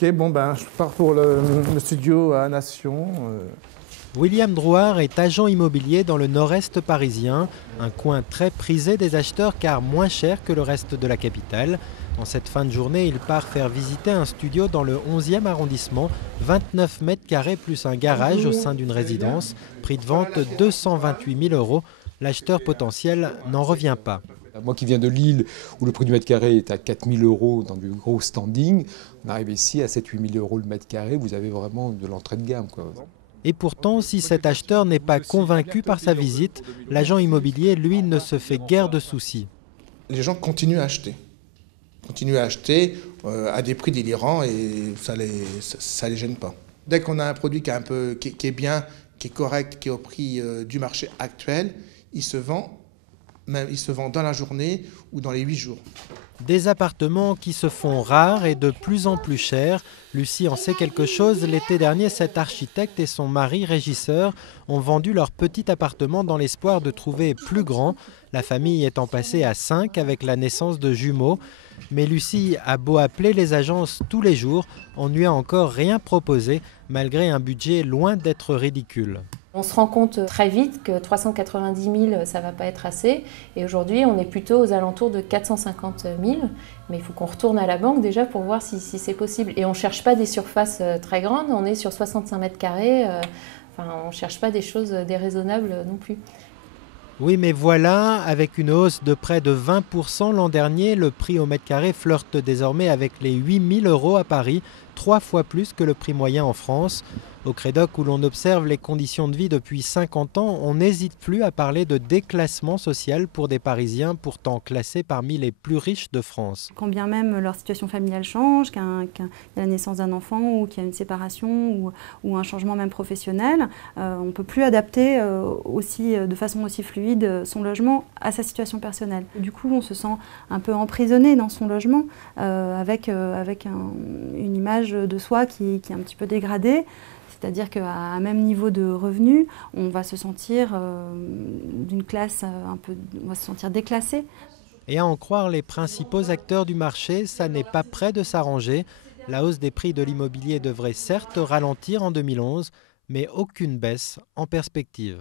Ok, bon ben je pars pour le studio à Nation. William Drouard est agent immobilier dans le nord-est parisien, un coin très prisé des acheteurs car moins cher que le reste de la capitale. En cette fin de journée, il part faire visiter un studio dans le 11e arrondissement, 29 mètres carrés plus un garage au sein d'une résidence, prix de vente 228 000 €. L'acheteur potentiel n'en revient pas. Moi qui viens de Lille, où le prix du mètre carré est à 4 000 € dans du gros standing, on arrive ici à 7 000 à 8 000 € le mètre carré, vous avez vraiment de l'entrée de gamme, quoi. Et pourtant, si cet acheteur n'est pas convaincu par sa visite, l'agent immobilier, lui, ne se fait guère de soucis. Les gens continuent à acheter. À des prix délirants et ça les gêne pas. Dès qu'on a un produit qui est bien, qui est correct, qui est au prix du marché actuel, il se vend dans la journée ou dans les 8 jours. Des appartements qui se font rares et de plus en plus chers. Lucie en sait quelque chose. L'été dernier, cet architecte et son mari régisseur ont vendu leur petit appartement dans l'espoir de trouver plus grand. La famille étant passée à 5 avec la naissance de jumeaux. Mais Lucie a beau appeler les agences tous les jours, on ne lui a encore rien proposé, malgré un budget loin d'être ridicule. On se rend compte très vite que 390 000, ça ne va pas être assez. Et aujourd'hui, on est plutôt aux alentours de 450 000. Mais il faut qu'on retourne à la banque déjà pour voir si c'est possible. Et on ne cherche pas des surfaces très grandes, on est sur 65 mètres carrés. On ne cherche pas des choses déraisonnables non plus. Oui, mais voilà, avec une hausse de près de 20% l'an dernier, le prix au mètre carré flirte désormais avec les 8 000 € à Paris, 3 fois plus que le prix moyen en France. Au Crédoc, où l'on observe les conditions de vie depuis 50 ans, on n'hésite plus à parler de déclassement social pour des Parisiens pourtant classés parmi les plus riches de France. Quand bien même leur situation familiale change, qu'il y a la naissance d'un enfant ou qu'il y a une séparation ou un changement même professionnel, on ne peut plus adapter de façon aussi fluide son logement à sa situation personnelle. Du coup, on se sent un peu emprisonné dans son logement avec une image de soi qui est un petit peu dégradée. C'est-à-dire qu'à un même niveau de revenus, on va se sentir d'une classe on va se sentir déclassé. Et à en croire les principaux acteurs du marché, ça n'est pas près de s'arranger. La hausse des prix de l'immobilier devrait certes ralentir en 2011, mais aucune baisse en perspective.